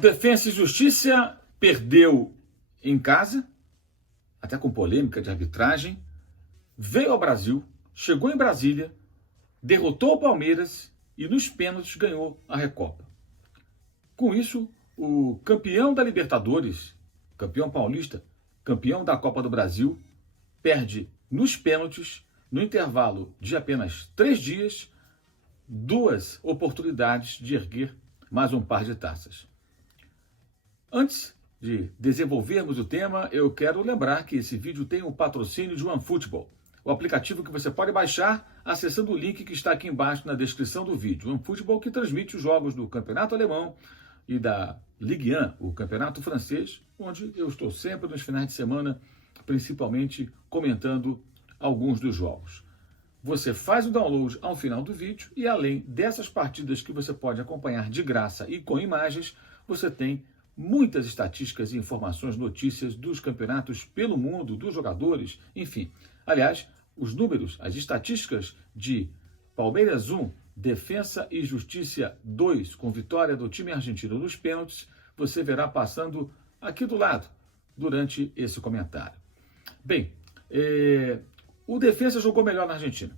Defensa e Justiça perdeu em casa, até com polêmica de arbitragem, veio ao Brasil, chegou em Brasília, derrotou o Palmeiras e nos pênaltis ganhou a Recopa. Com isso, o campeão da Libertadores, campeão paulista, campeão da Copa do Brasil, perde nos pênaltis, no intervalo de apenas 3 dias, 2 oportunidades de erguer mais um par de taças. Antes de desenvolvermos o tema, eu quero lembrar que esse vídeo tem o patrocínio de OneFootball, o aplicativo que você pode baixar acessando o link que está aqui embaixo na descrição do vídeo. OneFootball que transmite os jogos do Campeonato Alemão e da Ligue 1, o Campeonato Francês, onde eu estou sempre nos finais de semana, principalmente comentando alguns dos jogos. Você faz o download ao final do vídeo e além dessas partidas que você pode acompanhar de graça e com imagens, você tem muitas estatísticas e informações, notícias dos campeonatos pelo mundo, dos jogadores, enfim. Aliás, os números, as estatísticas de Palmeiras 1, Defensa e Justiça 2, com vitória do time argentino nos pênaltis, você verá passando aqui do lado, durante esse comentário. Bem, o Defensa jogou melhor na Argentina,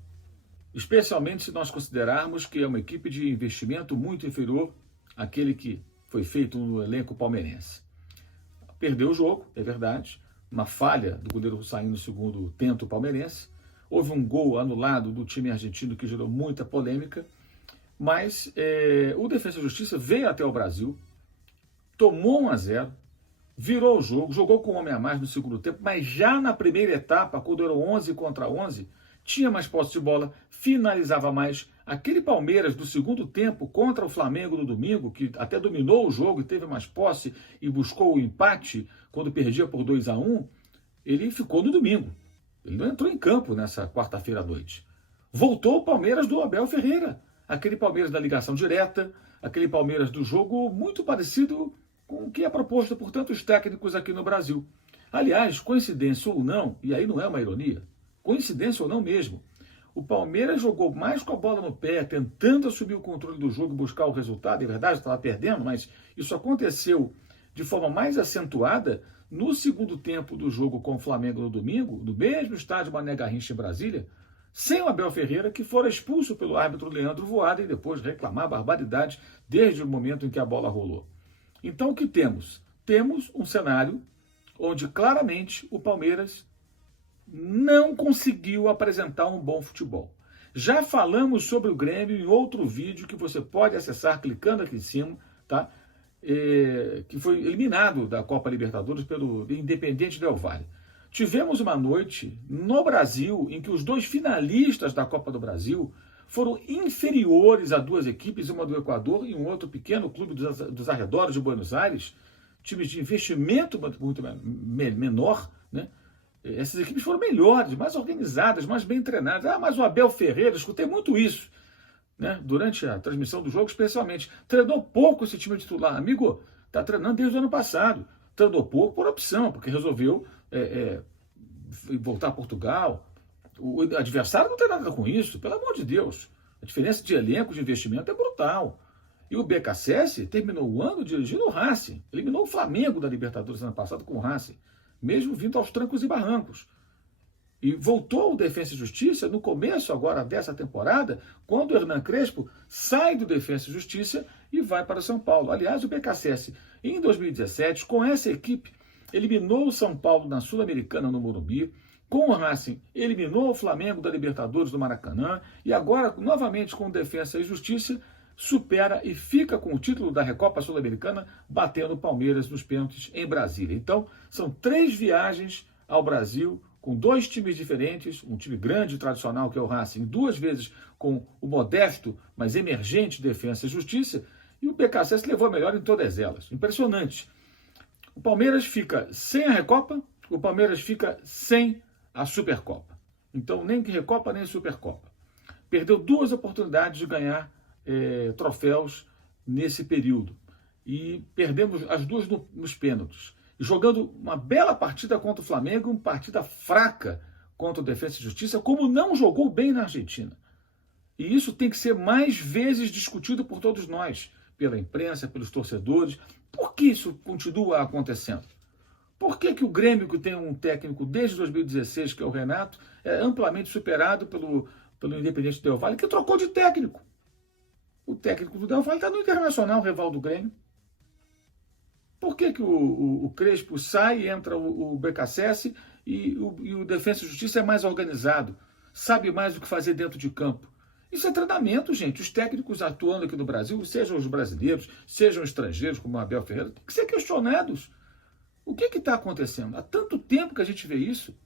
especialmente se nós considerarmos que é uma equipe de investimento muito inferior àquele que foi feito no elenco palmeirense. Perdeu o jogo, é verdade, uma falha do goleiro saindo no segundo tento palmeirense. Houve um gol anulado do time argentino que gerou muita polêmica, mas o Defensa e Justiça veio até o Brasil, tomou 1-0, virou o jogo, jogou com um homem a mais no segundo tempo, mas já na primeira etapa, quando eram 11 contra 11, tinha mais posse de bola, finalizava mais. Aquele Palmeiras do segundo tempo contra o Flamengo no domingo, que até dominou o jogo e teve mais posse e buscou o empate quando perdia por 2-1, ele ficou no domingo. Ele não entrou em campo nessa quarta-feira à noite. Voltou o Palmeiras do Abel Ferreira, aquele Palmeiras da ligação direta, aquele Palmeiras do jogo muito parecido com o que é proposto por tantos técnicos aqui no Brasil. Aliás, coincidência ou não, e aí não é uma ironia, coincidência ou não mesmo, o Palmeiras jogou mais com a bola no pé, tentando assumir o controle do jogo e buscar o resultado. É verdade, estava perdendo, mas isso aconteceu de forma mais acentuada no segundo tempo do jogo com o Flamengo no domingo, no mesmo estádio Mané Garrincha em Brasília, sem o Abel Ferreira, que fora expulso pelo árbitro Leandro Voada e depois reclamar barbaridade desde o momento em que a bola rolou. Então o que temos? Temos um cenário onde claramente o Palmeiras não conseguiu apresentar um bom futebol. Já falamos sobre o Grêmio em outro vídeo que você pode acessar clicando aqui em cima, tá? Que foi eliminado da Copa Libertadores pelo Independiente Del Valle. Tivemos uma noite no Brasil em que os 2 finalistas da Copa do Brasil foram inferiores a 2 equipes, uma do Equador e um outro pequeno clube dos arredores de Buenos Aires, times de investimento muito menor, né? Essas equipes foram melhores, mais organizadas, mais bem treinadas. Mas o Abel Ferreira, escutei muito isso, né, durante a transmissão do jogo, especialmente. Treinou pouco esse time titular. Amigo, está treinando desde o ano passado. Treinou pouco por opção, porque resolveu voltar a Portugal. O adversário não tem nada com isso, pelo amor de Deus. A diferença de elenco, de investimento é brutal. E o BKSS terminou o ano dirigindo o Racing. Eliminou o Flamengo da Libertadores ano passado com o Racing, mesmo vindo aos trancos e barrancos. E voltou o Defensa e Justiça no começo agora dessa temporada, quando o Hernan Crespo sai do Defensa e Justiça e vai para São Paulo. Aliás, o BKSS, em 2017, com essa equipe, eliminou o São Paulo na Sul-Americana no Morumbi, com o Racing eliminou o Flamengo da Libertadores do Maracanã, e agora, novamente com o Defensa e Justiça, supera e fica com o título da Recopa Sul-Americana, batendo o Palmeiras nos pênaltis em Brasília. Então, são 3 viagens ao Brasil, com 2 times diferentes, um time grande e tradicional, que é o Racing, 2 vezes com o modesto, mas emergente Defensa e Justiça, e o BKSS levou a melhor em todas elas. Impressionante. O Palmeiras fica sem a Recopa, o Palmeiras fica sem a Supercopa. Então, nem Recopa, nem Supercopa. Perdeu 2 oportunidades de ganhar troféus nesse período. E perdemos as 2 nos pênaltis. Jogando uma bela partida contra o Flamengo, uma partida fraca contra o Defensa e Justiça, como não jogou bem na Argentina. E isso tem que ser mais vezes discutido por todos nós. pela imprensa, pelos torcedores. Por que isso continua acontecendo? Por que o Grêmio, que tem um técnico desde 2016, que é o Renato, é amplamente superado pelo Independente Del Valle, que trocou de técnico? O técnico do Del Valle está no Internacional, rival do Grêmio. Por que o Crespo sai, entra o BKSS e o Defensa e Justiça é mais organizado, sabe mais o que fazer dentro de campo? Isso é treinamento, gente. Os técnicos atuando aqui no Brasil, sejam os brasileiros, sejam estrangeiros, como o Abel Ferreira, têm que ser questionados. O que está acontecendo? Há tanto tempo que a gente vê isso.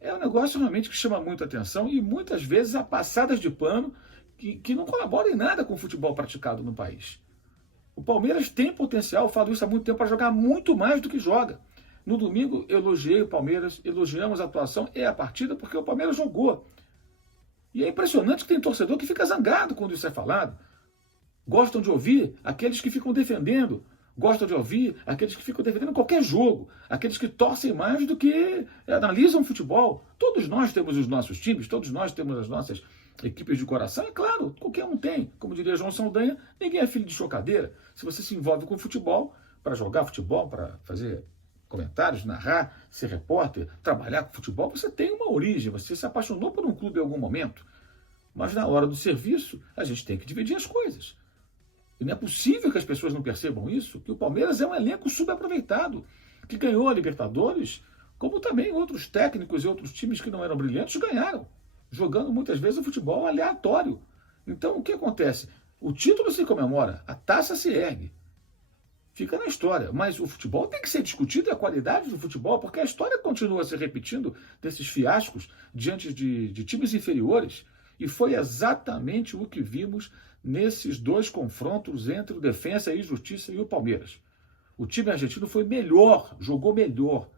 É um negócio realmente que chama muita atenção e muitas vezes há passadas de pano que não colaboram em nada com o futebol praticado no país. O Palmeiras tem potencial, eu falo isso há muito tempo, para jogar muito mais do que joga. No domingo, elogiei o Palmeiras, elogiamos a atuação e a partida porque o Palmeiras jogou. E é impressionante que tem torcedor que fica zangado quando isso é falado. Gostam de ouvir aqueles que ficam defendendo. Gostam de ouvir aqueles que ficam defendendo qualquer jogo. Aqueles que torcem mais do que analisam futebol. Todos nós temos os nossos times, todos nós temos as nossas equipes de coração. É claro, qualquer um tem. Como diria João Saldanha, ninguém é filho de chocadeira. Se você se envolve com futebol, para jogar futebol, para fazer comentários, narrar, ser repórter, trabalhar com futebol, você tem uma origem, você se apaixonou por um clube em algum momento. Mas na hora do serviço, a gente tem que dividir as coisas. E não é possível que as pessoas não percebam isso, que o Palmeiras é um elenco subaproveitado, que ganhou a Libertadores, como também outros técnicos e outros times que não eram brilhantes ganharam, jogando muitas vezes o futebol aleatório. Então, o que acontece? O título se comemora, a taça se ergue. Fica na história, mas o futebol tem que ser discutido e a qualidade do futebol, porque a história continua se repetindo desses fiascos diante de times inferiores, e foi exatamente o que vimos nesses dois confrontos entre o Defensa e Justiça e o Palmeiras. O time argentino foi melhor, jogou melhor,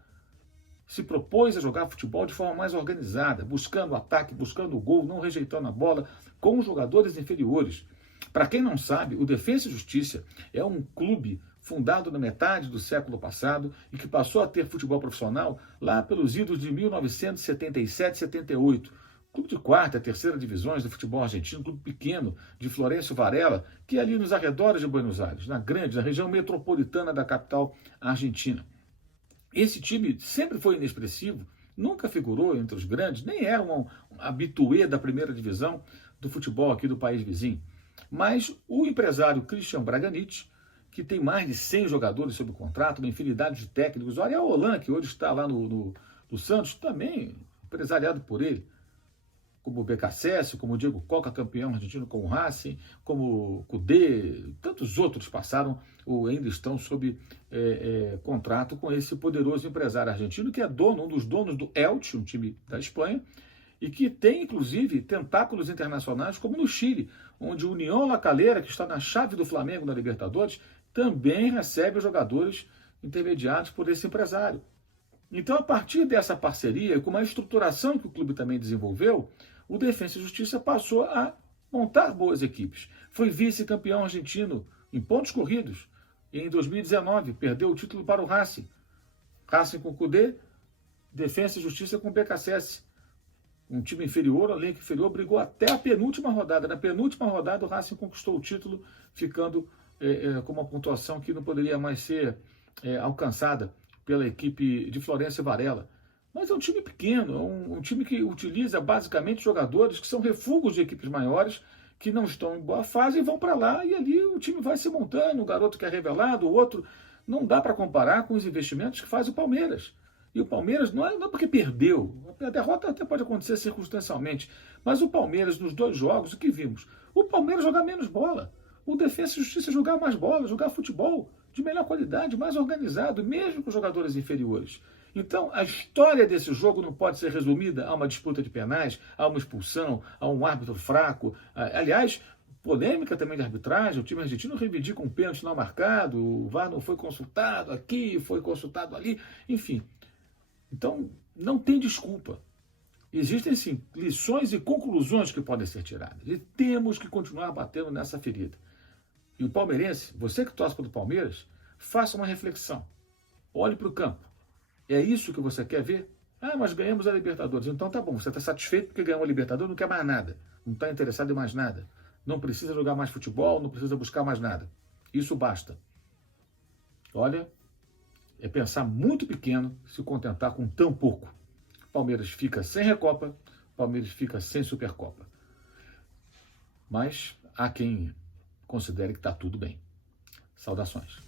se propôs a jogar futebol de forma mais organizada, buscando o ataque, buscando o gol, não rejeitando a bola, com os jogadores inferiores. Para quem não sabe, o Defensa e Justiça é um clube fundado na metade do século passado e que passou a ter futebol profissional lá pelos idos de 1977, 78. Clube de quarta, terceira divisões do futebol argentino, clube pequeno de Florencio Varela, que é ali nos arredores de Buenos Aires, na região metropolitana da capital argentina. Esse time sempre foi inexpressivo, nunca figurou entre os grandes, nem era um habitué da primeira divisão do futebol aqui do país vizinho. Mas o empresário Christian Braganich, que tem mais de 100 jogadores sob contrato, uma infinidade de técnicos, o Ariel Holan, que hoje está lá no Santos, também empresariado por ele, como o BKSS, como o Diego Coca, campeão argentino com o Racing, como o Cudê, tantos outros passaram ou ainda estão sob contrato com esse poderoso empresário argentino, que é um dos donos do Elche, um time da Espanha, e que tem, inclusive, tentáculos internacionais, como no Chile, onde o União La Calera, que está na chave do Flamengo na Libertadores, também recebe jogadores intermediados por esse empresário. Então, a partir dessa parceria, com uma estruturação que o clube também desenvolveu, o Defensa e Justiça passou a montar boas equipes. Foi vice-campeão argentino em pontos corridos. E em 2019, perdeu o título para o Racing. Racing com o Cudê, Defensa e Justiça com o BKSS. Um time inferior, um elenco inferior, brigou até a penúltima rodada. Na penúltima rodada, o Racing conquistou o título, ficando com uma pontuação que não poderia mais ser alcançada pela equipe de Florencio Varela. Mas é um time pequeno, é um time que utiliza basicamente jogadores que são refugos de equipes maiores, que não estão em boa fase e vão para lá, e ali o time vai se montando, o garoto que é revelado, o outro. Não dá para comparar com os investimentos que faz o Palmeiras. E o Palmeiras não é porque perdeu, a derrota até pode acontecer circunstancialmente, mas o Palmeiras, nos dois jogos, o que vimos? O Palmeiras jogar menos bola, o Defensa e Justiça jogar mais bola, jogar futebol de melhor qualidade, mais organizado, mesmo com jogadores inferiores. Então, a história desse jogo não pode ser resumida a uma disputa de penais, a uma expulsão, a um árbitro fraco. Aliás, polêmica também de arbitragem, o time argentino reivindica um pênalti não marcado, o VAR não foi consultado aqui, foi consultado ali, enfim. Então, não tem desculpa. Existem, sim, lições e conclusões que podem ser tiradas. E temos que continuar batendo nessa ferida. E o palmeirense, você que torce pelo Palmeiras, faça uma reflexão. Olhe para o campo. É isso que você quer ver? Ah, mas ganhamos a Libertadores. Então tá bom, você está satisfeito porque ganhou a Libertadores, não quer mais nada. Não está interessado em mais nada. não precisa jogar mais futebol, não precisa buscar mais nada. Isso basta. Olha, é pensar muito pequeno se contentar com tão pouco. Palmeiras fica sem Recopa, Palmeiras fica sem Supercopa. Mas há quem considere que está tudo bem. Saudações.